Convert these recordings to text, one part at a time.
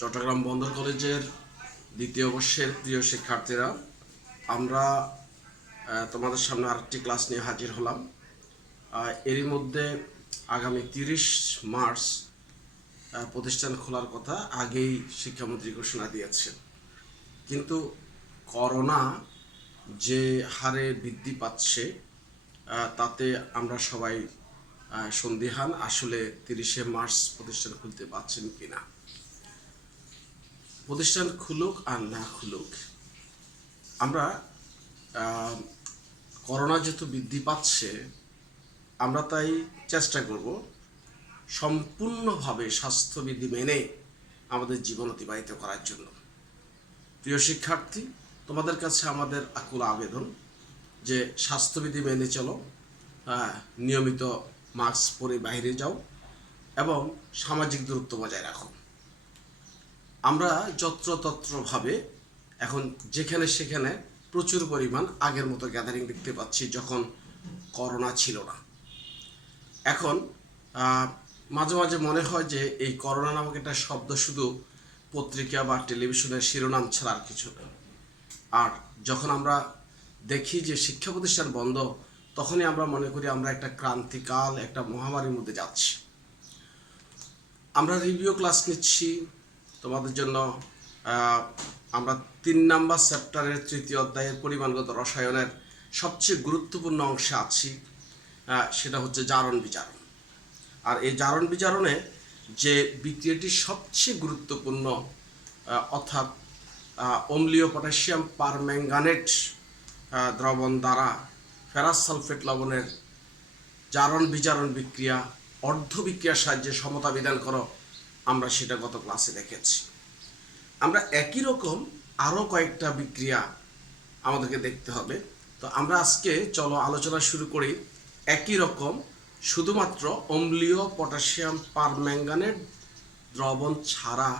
চট্টগ্রাম বন্দর কলেজের দ্বিতীয় বর্ষের প্রিয় শিক্ষার্থীরা, আমরা তোমাদের সামনে আরেকটি ক্লাস নিয়ে হাজির হলাম। এরই মধ্যে আগামী 30 মার্চ প্রতিষ্ঠান খোলার কথা আগেই শিক্ষামন্ত্রী ঘোষণা দিয়েছেন, কিন্তু করোনা যে হারে বৃদ্ধি পাচ্ছে তাতে আমরা সবাই সন্দিহান আসলে 30শে মার্চ প্রতিষ্ঠান খুলতে পারছেন কিনা। প্রতিষ্ঠান খুলুক আর না খুলুক, আমরা করোনা যেহেতু বৃদ্ধি পাচ্ছে, আমরা তাই চেষ্টা করব সম্পূর্ণভাবে স্বাস্থ্যবিধি মেনে আমাদের জীবন অতিবাহিত করার জন্য। প্রিয় শিক্ষার্থী, তোমাদের কাছে আমাদের আকুল আবেদন যে স্বাস্থ্যবিধি মেনে চলো, নিয়মিত মাস্ক পরে বাইরে যাও এবং সামাজিক দূরত্ব বজায় রাখো। আমরা যত্রতত্রভাবে এখন যেখানে সেখানে প্রচুর পরিমাণ আগের মতো গ্যাদারিং দেখতে পাচ্ছি, যখন করোনা ছিল না। এখন মাঝে মাঝে মনে হয় যে এই করোনা নামক একটা শব্দ শুধু পত্রিকা বা টেলিভিশনের শিরোনাম ছাড়া আর কিছু না। আর যখন আমরা দেখি যে শিক্ষা প্রতিষ্ঠান বন্ধ, তখনই আমরা মনে করি আমরা একটা ক্রান্তিকাল, একটা মহামারীর মধ্যে যাচ্ছি। আমরা রিভিউ ক্লাস নিচ্ছি তোমাদের জন্য। আমরা 3 নাম্বার চ্যাপ্টারের 3য় অধ্যায়ের পরিমাণগত রসায়নের সবচেয়ে গুরুত্বপূর্ণ অংশে আছি, সেটা হচ্ছে জারণ বিজারণ। আর এই জারণ বিজারণে যে বিক্রিয়াটি সবচেয়ে গুরুত্বপূর্ণ, অর্থাৎ অম্লীয় পটাশিয়াম পারম্যাঙ্গানেট দ্রবণ দ্বারা ফেরাস সালফেট লবণের জারণ বিজারণ বিক্রিয়া অর্ধ বিক্রিয়ার সাহায্যে সমতা বিধান করো, আমরা সেটা গত ক্লাসে দেখেছি। আমরা একই রকম আরও কয়েকটা বিক্রিয়া আমাদেরকে দেখতে হবে। তো আমরা আজকে চলো আলোচনা শুরু করি একই রকম, শুধুমাত্র অম্লীয় পটাশিয়াম পারম্যাঙ্গানেট দ্রবণ ছাড়া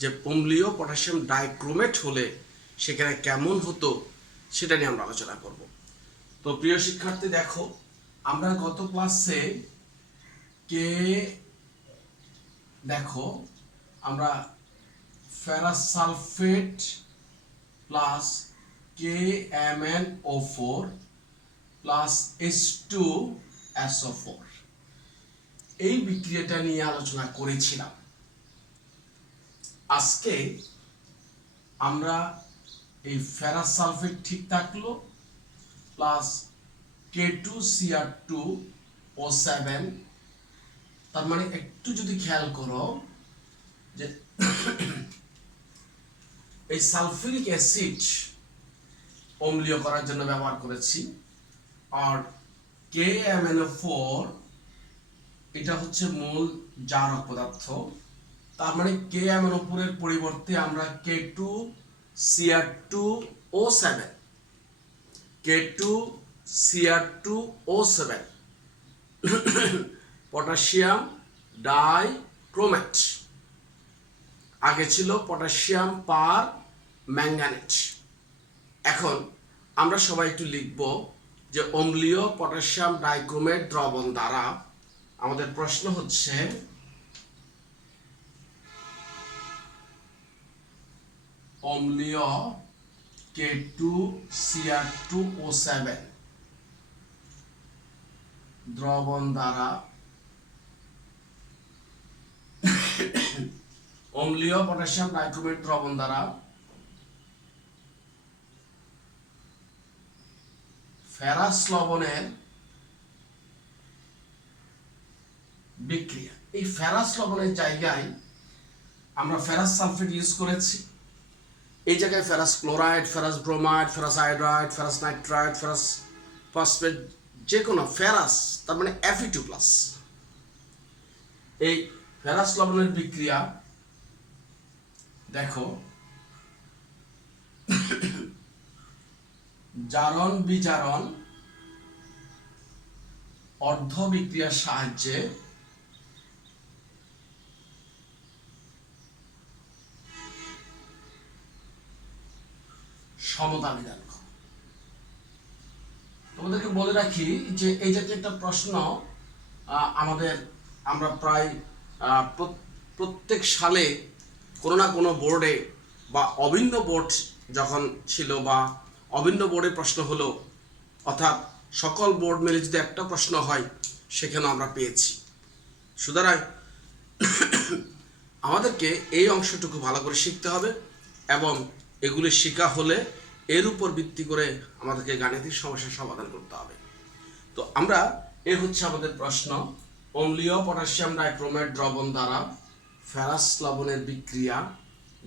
যে অম্লীয় পটাশিয়াম ডাইক্রোমেট হলে সেখানে কেমন হতো সেটা নিয়ে আমরা আলোচনা করব। তো প্রিয় শিক্ষার্থী, দেখো আমরা গত ক্লাসে আমরা ferrous sulphate plus KMnO4 plus H2SO4 এই বিক্রিয়াটা নিয়ে আলোচনা করেছিলাম। আজকে আমরা এই ফেরাস সালফেট ঠিক থাকলো প্লাস K2Cr2O7, তার মানে একটু যদি খেয়াল করো যে এই সালফিউরিক অ্যাসিড অম্লীয় করার জন্য ব্যবহার করেছি, আর KMnO4 এটা হচ্ছে মূল জারক পদার্থ। তার মানে KMnO4 এর পরিবর্তে আমরা K2Cr2O7 পটাশিয়াম ডাইক্রোমেট, আগে ছিল পটাশিয়াম পার ম্যাঙ্গানেট। এখন আমরা সবাই একটু লিখব যে অম্লীয় পটাশিয়াম ডাইক্রোমেট দ্রবণ দ্বারা আমাদের প্রশ্ন হচ্ছে অম্লীয় K2Cr2O7 দ্রবণ দ্বারা অম্লীয় পটাশিয়াম ডাইক্রোমেট দ্রবণ দ্বারা ফেরাস লবণের বিক্রিয়া। এই ফেরাস লবণের জায়গায় আমরা ফেরাস সালফেট ইউজ করেছি, এই জায়গায় ferrous chloride, ferrous bromide, ferrous iodide, ferrous nitride, ferrous phosphate, যে কোনো ফেরাস, তার মানে Fe2+। এই ফেরাস লবণের বিক্রিয়া দেখো জারণ বিজারণ অর্ধ বিক্রিয়ার সাহায্যে সমতা বিধান করো। তোমাদেরকে বলে রাখি যে এই জাতীয় একটা প্রশ্ন আমরা প্রায় প্রত্যেক সালে কোনো না কোনো বোর্ডে বা অভিন্ন বোর্ড যখন ছিল বা অভিন্ন বোর্ডে প্রশ্ন হলো, অর্থাৎ সকল বোর্ড মিলে যদি একটা প্রশ্ন হয় সেখানে আমরা পেয়েছি। সুতরাং আমাদেরকে এই অংশটুকু ভালো করে শিখতে হবে এবং এগুলি শেখা হলে এর উপর ভিত্তি করে আমাদেরকে গাণিতিক সমস্যার সমাধান করতে হবে। তো আমরা এই হচ্ছে আমাদের প্রশ্ন, অম্লীয় পটাশিয়াম ডাইক্রোমেট দ্রবণ দ্বারা ফেরাস লবণের বিক্রিয়া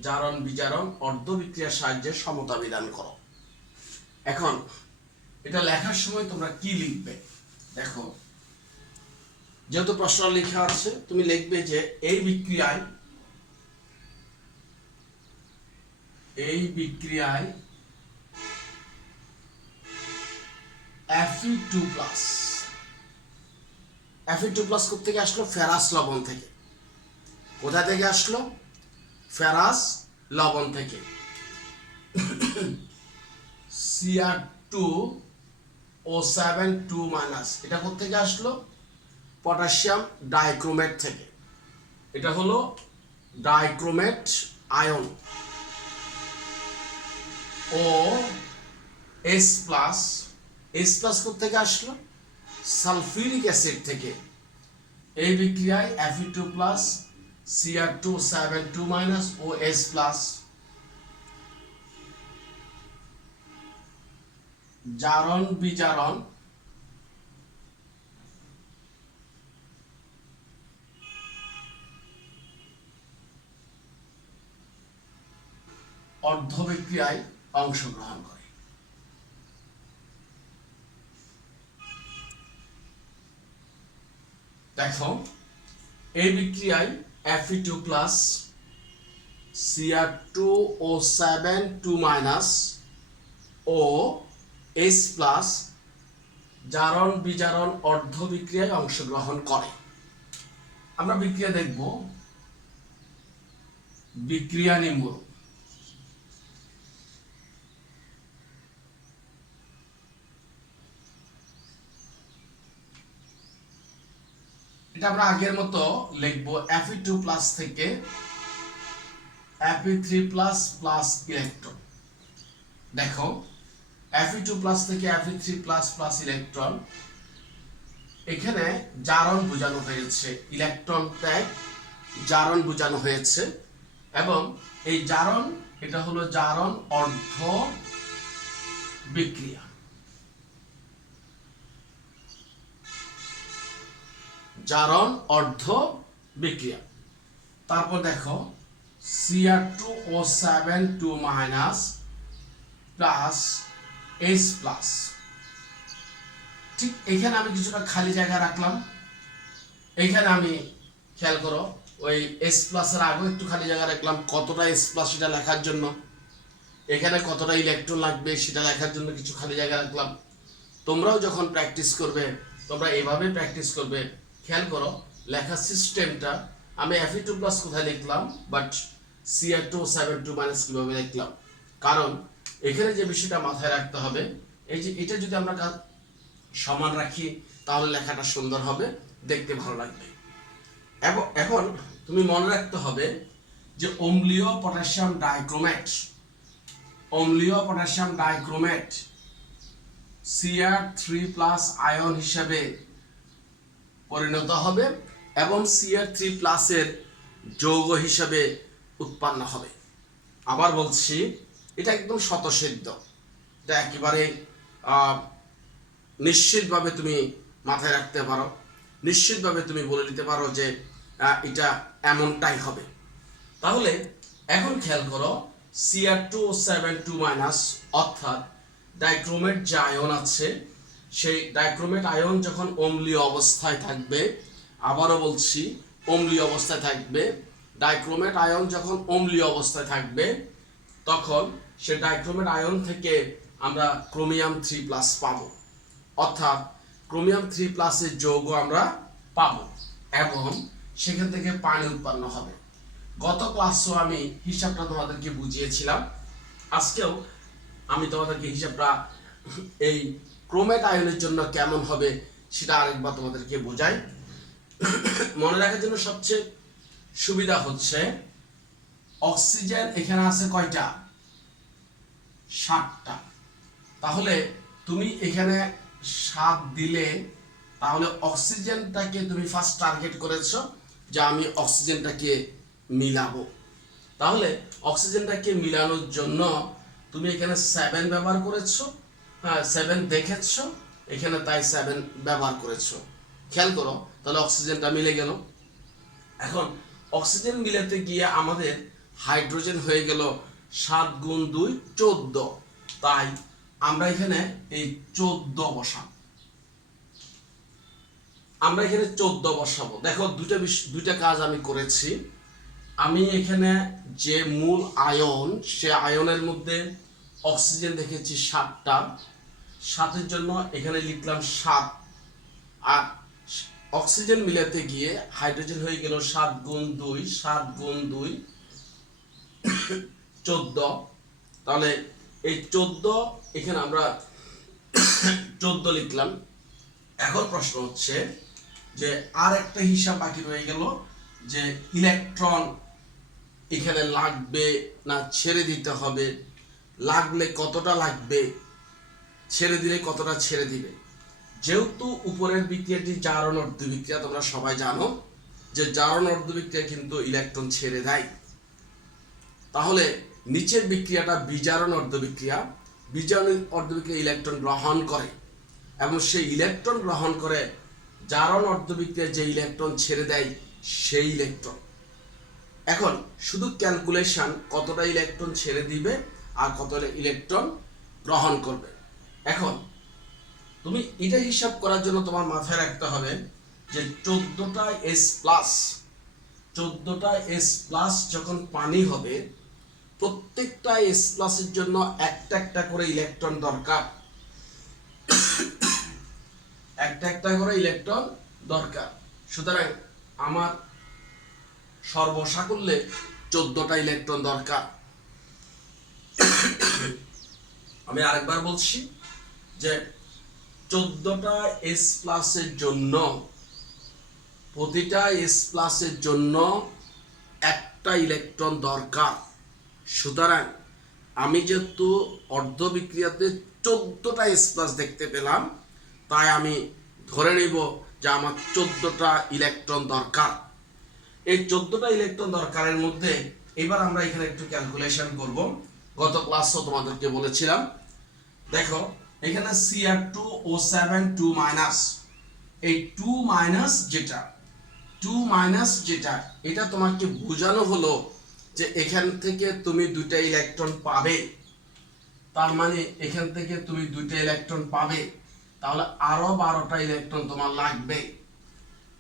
জারণ বিজারণ অর্ধ বিক্রিয়ার সাহায্যে সমতা বিধান করো। এখন এটা লেখার সময় তোমরা কি লিখবে দেখো, যেহেতু প্রশ্ন লেখা আছে তুমি লিখবে যে এই বিক্রিয়ায় Fe2+ থেকে আসলো ফেরাস লবণ থেকে। কোথা থেকে আসলো? ফেরাস লবণ থেকে। Cr2O7 এটা কোথা থেকে আসলো? পটাশিয়াম ডাইক্রোমেট থেকে। এটা হলো ডাইক্রোমেট আয়ন। OS+ কোথা থেকে আসলো? সালফিউরিক অ্যাসিড থেকে। এই বিক্রিয়ায় Fe2+ Cr2O7 OS+ জারণ বিজারণ অর্ধ বিক্রিয়ায় অংশগ্রহণ করে। দেখো এই বিক্রিয়ায় Fe2+ Cr2O7 OS+ জারণ বিজারণ অর্ধ বিক্রিয়ায় অংশগ্রহণ করে। আমরা বিক্রিয়া দেখব, বিক্রিয়া নিম্নরূপ। এটা আমরা আগের মতো লিখবো, Fe2+ থেকে Fe3+ ইলেকট্রন। দেখো Fe2+ থেকে Fe3+ ইলেকট্রন, এখানে জারণ বোঝানো হয়েছে, ইলেকট্রন ত্যাগ জারণ বোঝানো হয়েছে এবং এই জারণ এটা হলো জারণ অর্ধ বিক্রিয়া। জারণ অর্ধ বিক্রিয়া। তারপর দেখো Cr2O7 +S+। ঠিক এখানে আমি কিছুটা খালি জায়গা রাখলাম। এখানে আমি খেয়াল করো ওই S+ এর আগে একটু খালি জায়গা রাখলাম, কতটা S+ সেটা লেখার জন্য। এখানে কতটা ইলেকট্রন লাগবে সেটা লেখার জন্য কিছু খালি জায়গা রাখলাম। তোমরাও যখন প্র্যাকটিস করবে তোমরা এভাবে প্র্যাকটিস করবে। খেয়াল করো লেখার সিস্টেমটা, আমি Fe2+ কোথায় লিখলাম বাট Cr2O7 কিভাবে লিখলাম, কারণ এখানে যে বিষয়টা মাথায় রাখতে হবে, এই যে এটা যদি আমরা সমান রাখি তাহলে লেখাটা সুন্দর হবে, দেখতে ভালো লাগবে। এখন তুমি মনে রাখতে হবে যে অম্লীয় পটাশিয়াম ডাইক্রোমেট Cr3+ আয়ন হিসেবে পরিণত হবে এবং Cr3+ এর যৌগ হিসেবে উৎপন্ন হবে। আবার বলছি, এটা একদম স্বতঃসিদ্ধ, এটা একেবারে নিশ্চিতভাবে তুমি মাথায় রাখতে পারো, নিশ্চিতভাবে তুমি বলে দিতে পারো যে এটা এমনটাই হবে। তাহলে এখন খেয়াল করো Cr2O7 অর্থাৎ ডাইক্রোমেট যে আয়ন আছে, সেই ডাইক্রোমেট আয়ন যখন অম্লীয় অবস্থায় থাকবে, আবারও বলছি অম্লীয় অবস্থায় থাকবে, ডাইক্রোমেট আয়ন যখন অম্লীয় অবস্থায় থাকবে তখন সে ডাইক্রোমেট আয়ন থেকে আমরা ক্রোমিয়াম 3+ পাবো, অর্থাৎ ক্রোমিয়াম 3+ এর যৌগ আমরা পাবো এবং সেখান থেকে পানি উৎপন্ন হবে। গত ক্লাসেও আমি হিসাবটা তোমাদেরকে বুঝিয়েছিলাম, আজকেও আমি তোমাদেরকে হিসাবটা এই ক্রোমেট আয়নের জন্য কেমন হবে সেটা আরেকবার তোমাদেরকে বোঝাই। মনে রাখার জন্য সবচেয়ে সুবিধা হচ্ছে অক্সিজেন এখানে আছে কয়টা? 7টা। তাহলে তুমি এখানে 7 দিলে, তাহলে অক্সিজেনটাকে তুমি ফার্স্ট টার্গেট করেছো যে আমি অক্সিজেনটাকে মিলাবো। তাহলে অক্সিজেনটাকে মিলানোর জন্য তুমি এখানে 7 ব্যবহার করেছো, হ্যাঁ 7 দেখেছো এখানে, তাই 7 ব্যবহার করেছো। খেয়াল করো, তাহলে অক্সিজেনটা মিলে গেল। এখন অক্সিজেন মিলাতে গিয়ে আমাদের হাইড্রোজেন হয়ে গেল 7 গুণ 2 14, তাই আমরা এখানে এই 14 বসাবো। আমরা এখানে 14 বসাবো। দেখো দুইটা কাজ আমি করেছি। আমি এখানে যে মূল আয়ন, সে আয়নের মধ্যে অক্সিজেন দেখেছি 7টা, 7-এর জন্য এখানে লিখলাম 7, আর অক্সিজেন মিলাতে গিয়ে হাইড্রোজেন হয়ে গেল 7 গুণ 2, 7 গুণ 2 14। তাহলে এই 14 এখানে আমরা 14 লিখলাম। এখন প্রশ্ন হচ্ছে যে আর একটা হিসাব বাকি রয়ে গেল, যে ইলেকট্রন এখানে লাগবে না ছেড়ে দিতে হবে, লাগলে কতটা লাগবে, ছেড়ে দিলে কতটা ছেড়ে দিবে। যেহেতু উপরের বিক্রিয়াটি জারণ অর্ধ বিক্রিয়া, তোমরা সবাই জানো যে জারণ অর্ধ বিক্রিয়া কিন্তু ইলেকট্রন ছেড়ে দেয়। তাহলে নিচের বিক্রিয়াটা বিজারণ অর্ধ বিক্রিয়া। বিজারণ অর্ধ বিক্রিয়া ইলেকট্রন গ্রহণ করে, এবং সেই ইলেকট্রন গ্রহণ করে জারণ অর্ধ বিক্রিয়া যে ইলেকট্রন ছেড়ে দেয় সেই ইলেকট্রন। এখন শুধু ক্যালকুলেশন, কতটা ইলেকট্রন ছেড়ে দিবে আর কতটা ইলেকট্রন গ্রহণ করবে। এখন তুমি এটা হিসাব করার জন্য তোমার মাথায় রাখতে হবে যে 14টা S প্লাস যখন পানি হবে, প্রত্যেকটা S প্লাসের জন্য একটা একটা করে ইলেকট্রন দরকার, একটা একটা করে ইলেকট্রন দরকার। সুতরাং আমার সর্বসাকুল্যে 14টা ইলেকট্রন দরকার। আমি আরেকবার বলছি যে 14টা S প্লাসের জন্য, প্রতিটা S প্লাসের জন্য একটা ইলেকট্রন দরকার। সুতরাং আমি যেহেতু অর্ধ বিক্রিয়াতে 14টা S প্লাস দেখতে পেলাম, তাই আমি ধরে নিব যে আমার 14টা ইলেকট্রন দরকার। এই 14টা ইলেকট্রন দরকারের মধ্যে এবার আমরা এখানে একটু ক্যালকুলেশন করব। গত ক্লাসও তোমাদেরকে বলেছিলাম। দেখো এখানে Cr2O7 2 মাইনাস, এই 2 মাইনাস যেটা এটা তোমাকে বোঝানো হলো যে এখান থেকে তুমি দুইটা ইলেকট্রন পাবে, তার মানে এখান থেকে তুমি দুইটা ইলেকট্রন পাবে, তাহলে আরো 12টা ইলেকট্রন তোমার লাগবে।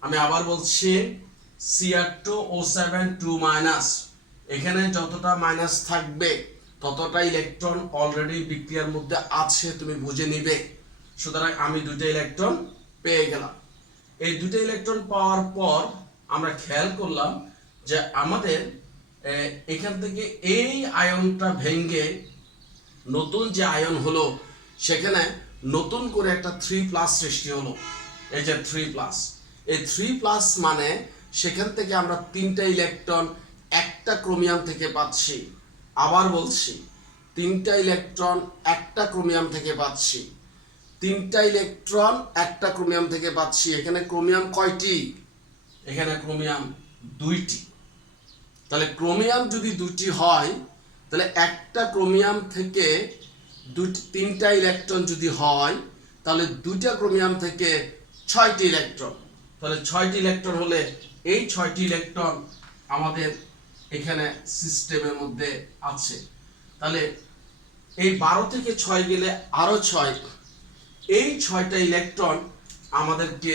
আমি আবার বলছি, Cr2O7 2 মাইনাস, এখানে যতটা মাইনাস থাকবে ততটা ইলেকট্রন অলরেডি বিক্রিয়ার মধ্যে আছে, তুমি বুঝে নিবে। সুতরাং আমি দুইটা ইলেকট্রন পেয়ে গেলাম। এই দুইটা ইলেকট্রন পাওয়ার পর আমরা খেয়াল করলাম যে আমাদের এখান থেকে এই আয়নটা ভেঙে নতুন যে আয়ন হলো, সেখানে নতুন করে একটা 3+ সৃষ্টি হলো। এই যে 3+, এই 3+ মানে সেখান থেকে আমরা 3টা ইলেকট্রন একটা ক্রোমিয়াম থেকে পাচ্ছি। আবার বলছি, 3টা ইলেকট্রন একটা ক্রোমিয়াম থেকে পাচ্ছি, 3টা ইলেকট্রন একটা ক্রোমিয়াম থেকে পাচ্ছি। এখানে ক্রোমিয়াম কয়টি? এখানে ক্রোমিয়াম 2টি। তাহলে ক্রোমিয়াম যদি 2টি হয়, তাহলে একটা ক্রোমিয়াম থেকে 3টা ইলেকট্রন যদি হয়, তাহলে 2টা ক্রোমিয়াম থেকে 6টি ইলেকট্রন। তাহলে 6টি ইলেকট্রন হলে এই 6টি ইলেকট্রন আমাদের এখানে সিস্টেমের মধ্যে আছে। তাহলে এই 12 থেকে 6 গেলে আরো 6, এই 6টা ইলেকট্রন আমাদেরকে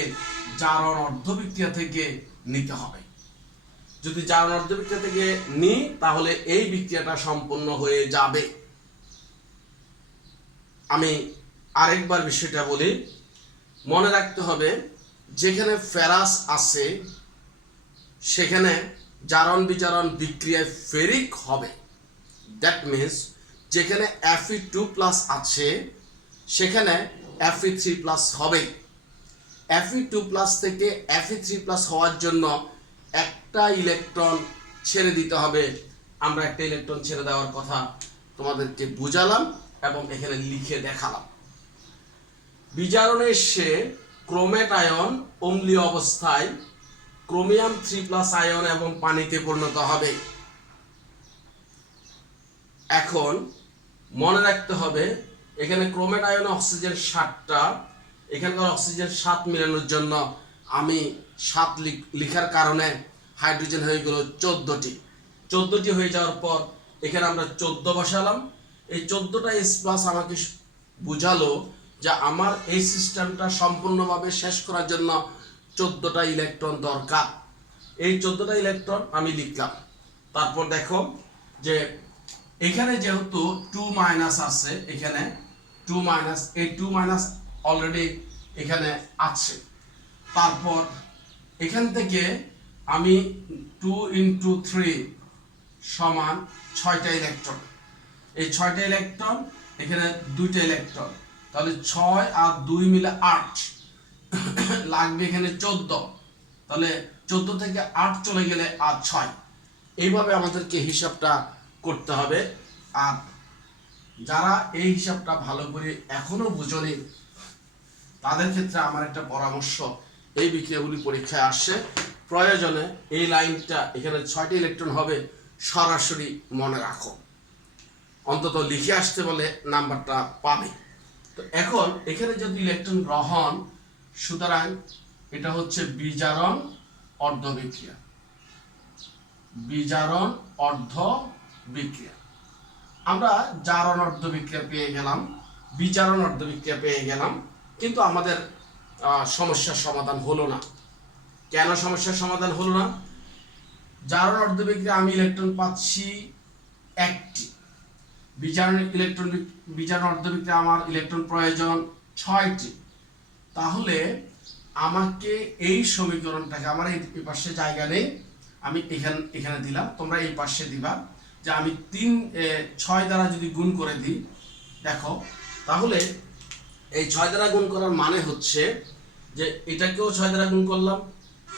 জারণ অর্ধবিক্রিয়া থেকে নিতে হবে। যদি জারণ অর্ধবিক্রিয়া থেকে নিই, তাহলে এই বিক্রিয়াটা সম্পন্ন হয়ে যাবে। আমি আরেকবার বিষয়টা বলি, মনে রাখতে হবে যেখানে ফেরাস আছে সেখানে জারণ বিজারণ বিক্রিয়ায় ফেরিক হবে। দ্যাট মিন্স যেখানে Fe2+ আছে সেখানে Fe3+ হবে। Fe2+ থেকে Fe3+ হওয়ার জন্য একটা ইলেকট্রন ছেড়ে দিতে হবে, আমরা একটা ইলেকট্রন ছেড়ে দেওয়ার কথা তোমাদেরকে বুঝালাম এবং এখানে লিখে দেখালাম। বিজারণে সে ক্রোমেট আয়ন অম্লীয় অবস্থায় ক্রোমিয়াম 3+ আয়ন এবং পানিতে পরিণত হবে। এখন মনে রাখতে হবে এখানে ক্রোমেট আয়নে অক্সিজেন 7টা, এখানকার অক্সিজেন 7 মিলানোর জন্য আমি 7 লিখার কারণে হাইড্রোজেন হয়ে গেল 14টি হয়ে যাওয়ার পর এখানে আমরা 14 বসালাম। এই 14টা S+ আমাকে বুঝালো যে আমার এই সিস্টেমটা সম্পূর্ণভাবে শেষ করার জন্য 14টা ইলেকট্রন দরকার। এই 14টা ইলেকট্রন আমি লিখলাম। তারপর দেখো যে এখানে যেহেতু 2- আছে, এখানে 2- এই 2- অলরেডি এখানে আছে। তারপর এখান থেকে আমি 2 × 3 সমান 6টা ইলেকট্রন। এই 6টা ইলেকট্রন, এখানে 2টা ইলেকট্রন, তাহলে 6 আর 2 মিলে 8 লাগবে, এখানে 14। তাহলে 14 থেকে 8 চলে গেলে আর 6। এইভাবে আমাদেরকে হিসাবটা করতে হবে। আর যারা এই হিসাবটা ভালো করে এখনো বুঝনি তাদের ক্ষেত্রে আমার একটা পরামর্শ, এই বিক্রিয়াগুলি পরীক্ষায় আসছে, প্রয়োজনে এই লাইনটা এখানে 6টি ইলেকট্রন হবে সরাসরি মনে রাখো, অন্তত লিখে আসতে বলে নাম্বারটা পাবে। তো এখন এখানে যদি ইলেকট্রন গ্রহণ, সুতরাং এটা হচ্ছে বিজারণ অর্ধ বিক্রিয়া। বিজারণ অর্ধ বিক্রিয়া। আমরা জারণ অর্ধ বিক্রিয়া পেয়ে গেলাম, বিজারণ অর্ধ বিক্রিয়া পেয়ে গেলাম, কিন্তু আমাদের সমস্যার সমাধান হলো না। কেন সমস্যার সমাধান হলো না? জারণ অর্ধ বিক্রিয়া আমি ইলেকট্রন পাচ্ছি 1টি, বিজারণ অর্ধ বিক্রিয়া আমার ইলেকট্রন প্রয়োজন 6টি। তাহলে আমাকে এই সমীকরণটাকে, আমার এই পাশে জায়গা নেই, আমি এখানে দিলাম, তোমরা এই পাশে দিবা, যে আমি 6 দ্বারা যদি গুণ করে দিই, দেখো তাহলে এই 6 দ্বারা গুণ করার মানে হচ্ছে যে এটাকেও 6 দ্বারা গুণ করলাম,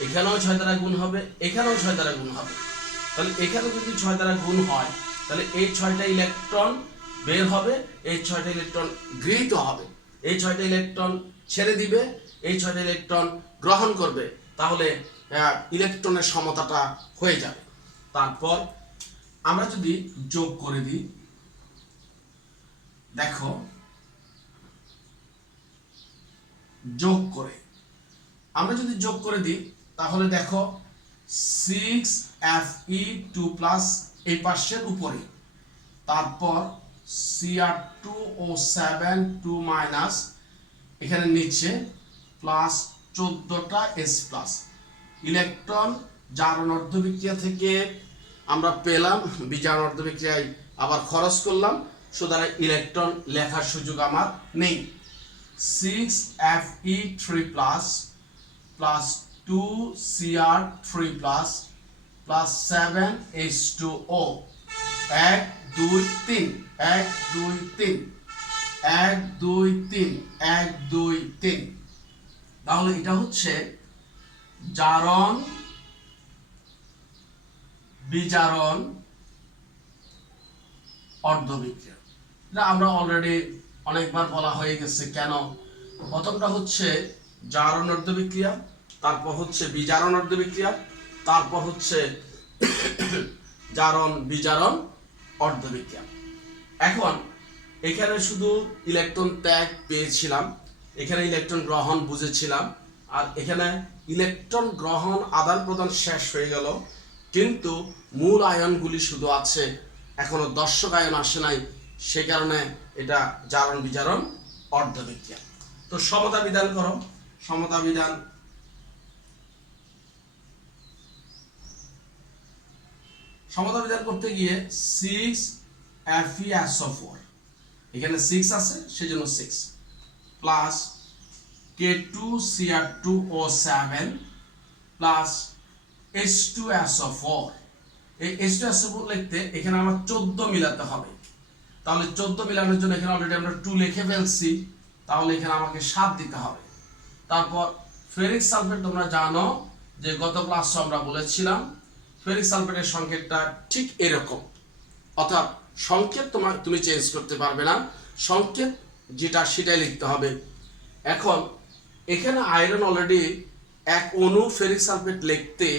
এখানেও 6 দ্বারা গুণ হবে, এখানেও 6 দ্বারা গুণ হবে। তাহলে এখানে যদি 6 দ্বারা গুণ হয়, তাহলে এই 6টা ইলেকট্রন বের হবে, এই 6টা ইলেকট্রন গৃহীত হবে, এই 6টা ইলেকট্রন ছেড়ে দিবে, এই 6টা ইলেকট্রন গ্রহণ করবে। তাহলে ইলেকট্রনের সমতাটা হয়ে যাবে। তারপর আমরা যদি যোগ করে দিই, দেখো আমরা যদি যোগ করে দিই, তাহলে দেখো 6Fe2+ এই পাশের উপরে, তারপর Cr2O7 2- এখানে নিচে, প্লাস 14টা S+। ইলেকট্রন জারণ অর্ধ বিক্রিয়া থেকে আমরা পেলাম, বিজারণ অর্ধ বিক্রিয়ায় আবার খরচ করলাম, সুতরাং ইলেকট্রন লেখার সুযোগ আমার নেই। 6Fe3+ plus 2Cr3+ plus 7H2O, 1 2 3 1 2 3 1 2 3 1 2 3। তাহলে এটা হচ্ছে জারণ বিজারণ অর্ধ বিক্রিয়া। এটা আমরা অলরেডি অনেকবার বলা হয়ে গেছে। কেন? প্রথমটা হচ্ছে জারণ অর্ধ বিক্রিয়া, তারপর হচ্ছে বিজারণ অর্ধ বিক্রিয়া, তারপর হচ্ছে জারণ বিজারণ অর্ধ বিক্রিয়া। এখন এখানে শুধু ইলেকট্রন ত্যাগ পেয়েছিলাম, এখানে ইলেকট্রন গ্রহণ বুঝেছিলাম, আর এখানে ইলেকট্রন গ্রহণ আদান প্রদান শেষ হয়ে গেল, কিন্তু মূল আয়নগুলি শুধু আছে, এখনো দর্শক আয়ন আসে নাই, সে কারণে এটা জারণ বিজারণ অর্ধ বিক্রিয়া। তো সমতা বিধান করো। সমতা বিধান, সমতা বিধান করতে গিয়ে 6FeSO4, এখানে 6 আছে সেজন্য 6, প্লাস K2Cr2O7 প্লাস H2SO4। এই H2SO4 লিখতে এখানে আমার 14 মিলাতে হবে। তাহলে 14 মিলানোর জন্য এখানে অলরেডি আমরা 2 লিখে ফেলছি, তাহলে এখানে আমাকে 7 দিতে হবে। তারপর ফেরিক সালফেট, তোমরা জানো যে গত ক্লাসে আমরা বলেছিলাম ফেরিক সালফেটের সংকেতটা ঠিক এরকম, অর্থাৎ সংকেত তুমি চেঞ্জ করতে পারবে না, সংকেত যেটা সেটাই লিখতে হবে। এখন এখানে আয়রন অলরেডি 1 অণু ফেরিক সালফেট লিখতে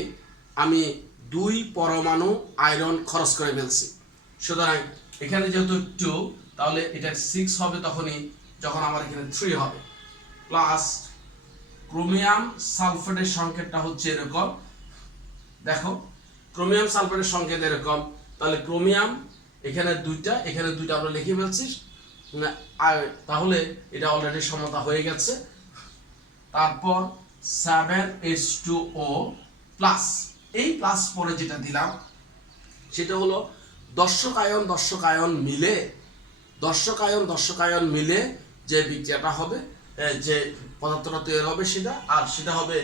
আমি 2 পরমাণু আয়রন খরচ করে ফেলছি। সুতরাং এখানে যেহেতু 2, তাহলে এটা 6 হবে তখনই যখন আমার এখানে 3 হবে। প্লাস ক্রোমিয়াম সালফেটের সংকেতটা হচ্ছে এরকম, দেখো ক্রোমিয়াম সালফেটের সংকেত এরকম, তাহলে ক্রোমিয়াম এখানে 2টা, এখানে 2টা আমরা লিখে ফেলছি, তাহলে এটা অলরেডি সমতা হয়ে গেছে। তারপর 7H2O প্লাস, এই প্লাস পরে যেটা দিলাম সেটা হলো দর্শক আয়ন মিলে যে বিক্রিয়াটা হবে, যে পদার্থটা তৈরি হবে সেটা, আর সেটা হবে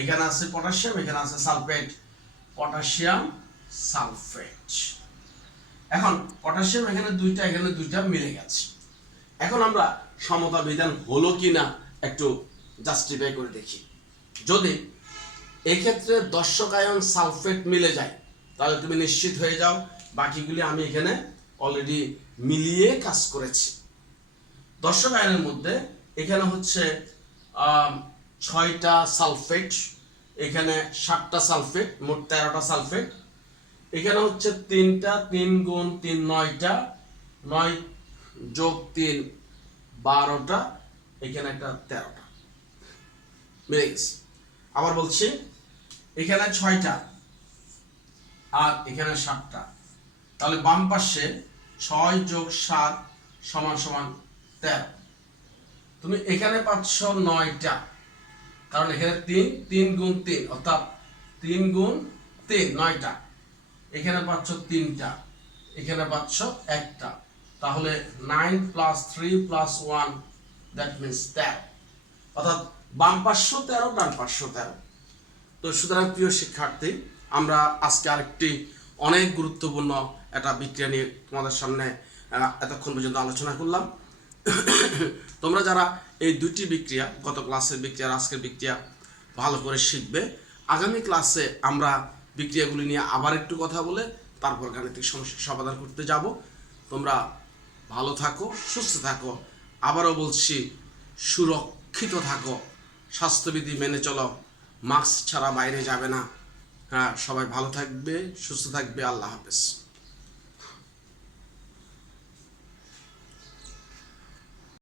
এখানে আছে পটাশিয়াম, এখানে আছে সালফেট, পটাশিয়াম সালফেট। এখন পটাশিয়াম এখানে 2টা, এখানে 2টা মিলে গেছে। এখন আমরা সমতা বিধান হলো কিনা একটু জাস্টিফাই করে দেখি। যদি এক্ষেত্রে দর্শক আয়ন সালফেট মিলে যায় তাহলে তুমি নিশ্চিত হয়ে যাও বাকিগুলি আমি এখানে অলরেডি মিলিয়ে কাজ করেছি। দর্শক আয়নের মধ্যে এখানে হচ্ছে 6টা সালফেট, এখানে 7টা সালফেট, মোট 13টা সালফেট। এখানে হচ্ছে 3টা, 3 গুণ 3 9টা, 9 যোগ 3 12টা, এখানে একটা 13টা মিলে গেছে। আবার বলছি এখানে 6টা আর এখানে 7টা, তাহলে বাম পাশে 6 যোগ 7 সমান সমান 13। তুমি এখানে পাচ্ছ 9টা, কারণ এখানে 3 গুণ 3 অর্থাৎ 3 গুণ 3 9টা, এখানে পাচ্ছ 3টা, এখানে পাচ্ছ 1টা, তাহলে 9 প্লাস 3 প্লাস 1 দ্যাট মিন্স 13, অর্থাৎ বাম পার্শ্ব 13 ডান পার্শ্ব 13। তো সুতরাং প্রিয় শিক্ষার্থী, আমরা আজকে আরেকটি অনেক গুরুত্বপূর্ণ একটা বিক্রিয়া নিয়ে তোমাদের সামনে এতক্ষণ পর্যন্ত আলোচনা করলাম। তোমরা যারা এই 2টি বিক্রিয়া, গত ক্লাসের বিক্রিয়া আর আজকের বিক্রিয়া ভালো করে শিখবে, আগামী ক্লাসে আমরা বিক্রিয়াগুলি নিয়ে আবার একটু কথা বলে তারপর গাণিতিক সমস্যার সমাধান করতে যাব। তোমরা ভালো থাকো, সুস্থ থাকো, আবারও বলছি সুরক্ষিত থাকো, স্বাস্থ্যবিধি মেনে চলো, মাস্ক ছাড়া বাইরে যাবে না। হ্যাঁ, সবাই ভালো থাকবে, সুস্থ থাকবে। আল্লাহ হাফেজ।